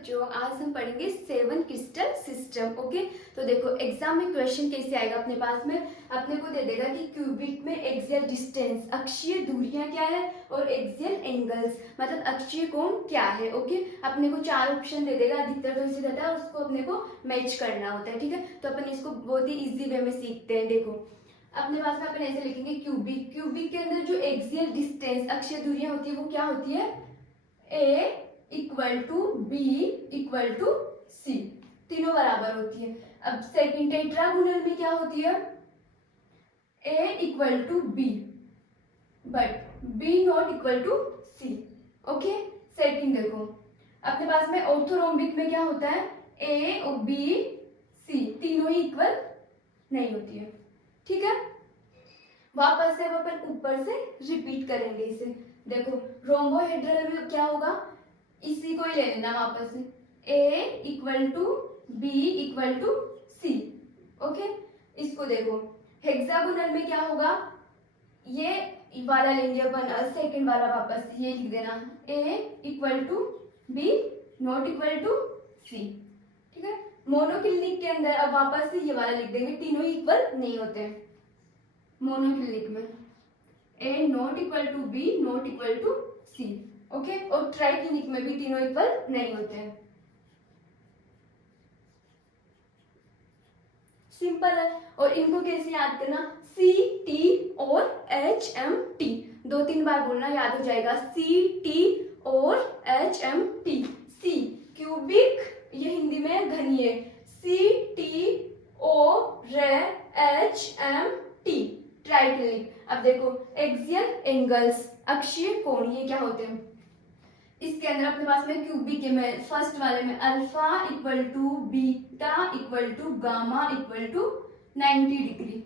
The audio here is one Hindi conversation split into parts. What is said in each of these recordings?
बच्चों, आज हम पढ़ेंगे 7 क्रिस्टल सिस्टम। ओके, तो देखो एग्जाम में क्वेश्चन कैसे आएगा अपने पास में। अपने को दे देगा कि क्यूबिक में एक्सियल डिस्टेंस, अक्षीय दूरियां क्या है, और एक्सियल एंगल्स मतलब अक्षीय कोण क्या है। ओके, अपने को 4 ऑप्शन दे देगा, अधिकतर तो इसी रहता है, उसको अपने को मैच करना होता है। ठीक है, तो अपन इसको बहुत ही इजी वे में सीखते हैं। देखो अपने पास में अपन ऐसे लिखेंगे क्यूबिक, क्यूबिक के अंदर जो एक्सियल डिस्टेंस अक्षीय दूरियां होती है वो क्या होती है, A equal to B equal to C, तीनों बराबर होती है। अब सेकंड टेट्रागोनल में क्या होती है, A equal to B but B not equal to C. Okay, second देखो अपने पास में ऑर्थोरोम्बिक में क्या होता है, ए और बी सी तीनों ही इक्वल नहीं होती है। ठीक है, वापस से अपन ऊपर से रिपीट करेंगे इसे। देखो रोम्बोहेड्रल में क्या होगा, इसी को ही ले लेना वापस से, A equal to B equal to C. Okay, इसको देखो हेक्सागोनल में क्या होगा, ये वाला लेंगे अपन, सेकंड वाला वापस ये लिख देना, A equal to B not equal to C. ठीक है, मोनोक्लिनिक के अंदर अब वापस से ये वाला लिख देंगे, तीनों ही इक्वल नहीं होते हैं मोनोक्लिनिक में, A not equal to B not equal to C. Okay, और ट्राइक्लिनिक में भी तीनों इक्वल नहीं होते हैं। सिंपल है, और इनको कैसे याद करना, सी टी और एच एम टी, 2-3 बार बोलना, याद हो जाएगा। सी टी और एच एम टी। सी क्यूबिक, ये हिंदी में घनीय, सी टी ओ रे एच एम टी ट्राइक्लिनिक। अब देखो एक्सियल एंगल्स, अक्षीय कोण, ये क्या होते हैं। इसके अंदर अपने पास में क्यूबिक में फर्स्ट वाले में alpha equal to beta equal to gamma equal to 90 degree,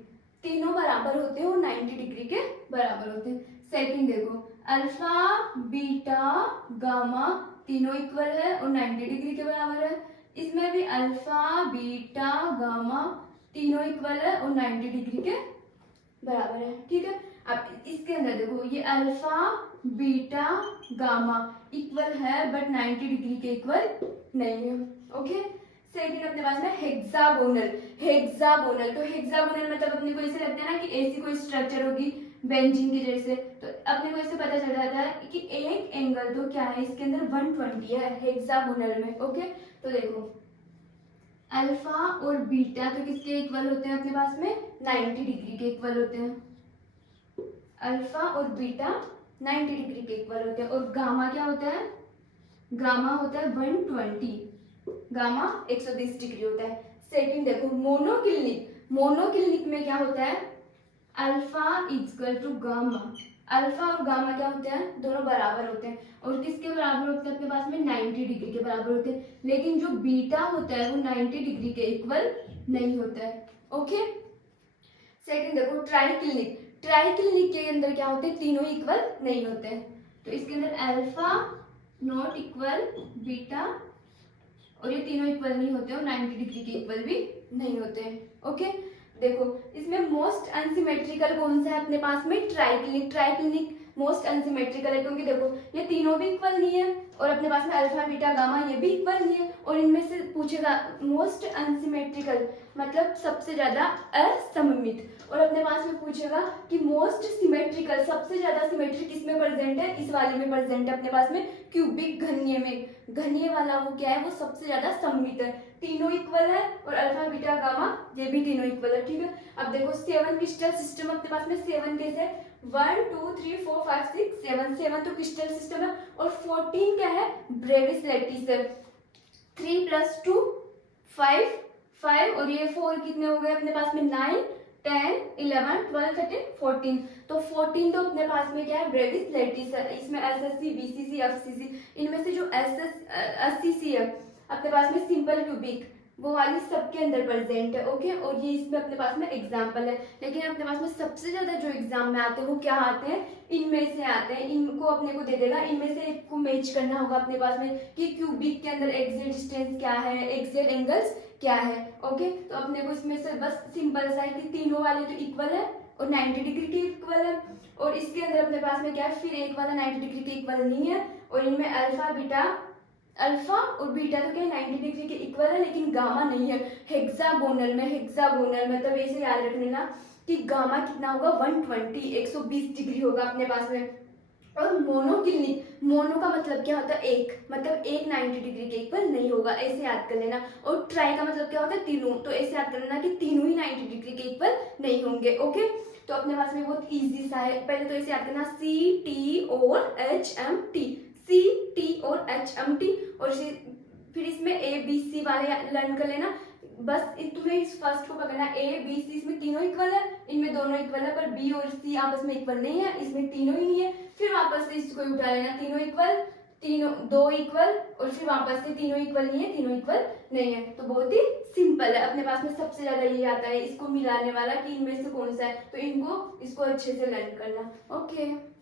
तीनों बराबर होते हैं और 90 डिग्री के बराबर होते हैं। सेकंड देखो अल्फा बीटा गामा तीनों इक्वल है और 90 डिग्री के बराबर है। इसमें भी अल्फा बीटा गामा तीनों इक्वल है और 90 डिग्री के बराबर है। ठीक है, अब इसके अंदर देखो ये अल्फा बीटा गामा इक्वल है बट 90 डिग्री के इक्वल नहीं है। ओके, सेकंड अपने पास में हेक्सागोनल, हेक्सागोनल तो हेक्सागोनल मतलब अपने को ऐसे लगता है ना कि ऐसी कोई स्ट्रक्चर होगी बेंजीन की जैसे, तो अपने को ऐसे पता चल जाता है कि एक एंगल तो क्या है इसके अंदर 120 है हेक्सागोनल में। ओके, तो देखो अल्फा और बीटा तो किसके इक्वल होते हैं अपने पास में, 90 डिग्री के इक्वल होते हैं। अल्फा और बीटा 90 डिग्री के इक्वल होते हैं। और गामा क्या होता है, गामा होता है 120, गामा 120 डिग्री होता है। सेकंड देखो मोनोक्लिनिक, मोनोक्लिनिक में क्या होता है, alpha equal to gamma, alpha और गामा क्या होते हैं, दोनों बराबर होते हैं। और किसके बराबर होते हैं अपने पास में, 90 डिग्री के बराबर होते हैं। लेकिन जो बीटा होता है वो 90 डिग्री के इक्वल नहीं होता है। ओके, सेकंड देखो ट्राइक्लिनिक, ट्राइक्लिनिक के अंदर क्या होते हैं, तीनों इक्वल नहीं होते हैं। तो इसके अंदर अल्फा नॉट इक्वल बीटा और ये तीनों इक्वल नहीं होते और 90 डिग्री के इक्वल भी नहीं होते हैं। ओके, देखो इसमें मोस्ट अनसिमेट्रिकल कौन सा है अपने पास में, ट्राइक्लिनिक, ट्राइक्लिनिक मोस्ट अनसिमेट्रिकल है क्योंकि देखो ये तीनों भी इक्वल नहीं है और अपने पास में अल्फा बीटा गामा ये भी इक्वल नहीं है। और इनमें से पूछेगा मोस्ट अनसिमेट्रिकल मतलब सबसे ज्यादा असममित, और अपने पास में पूछेगा कि मोस्ट सिमेट्रिकल सबसे ज्यादा सिमेट्रिक किसमें प्रेजेंट है, इस वाले में प्रेजेंट है अपने पास में क्यूबिक घनीय में। घनीय वाला वो क्या है, वो सबसे ज्यादा सममित है, तीनों इक्वल है और अल्फा बीटा गामा ये भी तीनों इक्वल है। ठीक है, अब देखो 7 क्रिस्टल सिस्टम अपने पास में 7 कैसे, 1 2 3 4 5 6 7, 7 तो क्रिस्टल सिस्टम है और 14 क्या है, ब्रेविस लैटिस है। 3 + 2 5 5 और ये 4 कितने हो गए अपने पास में, 9 10 11 12 13 14, तो 14 तो अपने पास में क्या है, ब्रेविस लैटिस है। इसमें एसएससी बीसीसी एफसीसी, इनमें से जो एससीसी है अपने पास में सिंपल क्यूबिक वो वाली सबके अंदर प्रेजेंट है। ओके, और ये इसमें अपने पास में एग्जाम्पल है। लेकिन अपने पास में सबसे ज्यादा जो एग्जाम में आते हैं वो क्या आते हैं, इनमें से आते हैं। इनको अपने को दे देगा, इनमें से एक को मैच करना होगा अपने पास में कि क्यूबिक के अंदर एक्सियल डिस्टेंस क्या है, एक्सियल एंगल्स क्या है। ओके, तो अपने को इसमें से बस सिंपल सा है कि तीनों वाले तो इक्वल है और 90 डिग्री के इक्वल है। और इसके अंदर अपने पास में क्या है, फिर एक वाला 90 डिग्री के इक्वल नहीं है और इनमें अल्फा बीटा अल्फा और बीटा तो क्या 90 डिग्री के इक्वल है, लेकिन गामा नहीं है। हेक्सागोनल में, हेक्सागोनल मतलब ऐसे याद रख लेना कि गामा कितना होगा 120 120 डिग्री होगा अपने पास में। और मोनोक्लिनिक, मोनो का मतलब क्या होता है एक, मतलब एक 90 डिग्री के इक्वल नहीं होगा, ऐसे याद कर लेना। और ट्राई का मतलब क्या होता है तीनों, तो ऐसे याद कर लेना कि तीनों ही 90 डिग्री के इक्वल नहीं होंगे। ओके, तो अपने पास में बहुत इजी सा है। पहले तो ऐसे याद करना सी टी और H M T, C T और एच एम टी। और फिर इसमें ए बी सी वाले लर्न कर लेना। बस तुम्हें इस फर्स्ट को पकड़ना, ए बी सी इसमें तीनों इक्वल है, इनमें दोनों इक्वल है, पर बी और सी आपस में इक्वल नहीं है, इसमें तीनों ही नहीं है। फिर वापस से इसको उठा लेना, तीनों इक्वल, तीनों दो इक्वल, और फिर वापस से तीनों इक्वल नहीं है, तीनों इक्वल नहीं है। तो बहुत ही सिंपल है। अपने पास में सबसे ज्यादा ये आता है इसको मिलाने वाला कि इनमें से कौन सा है, तो इसको अच्छे से लर्न करना। ओके।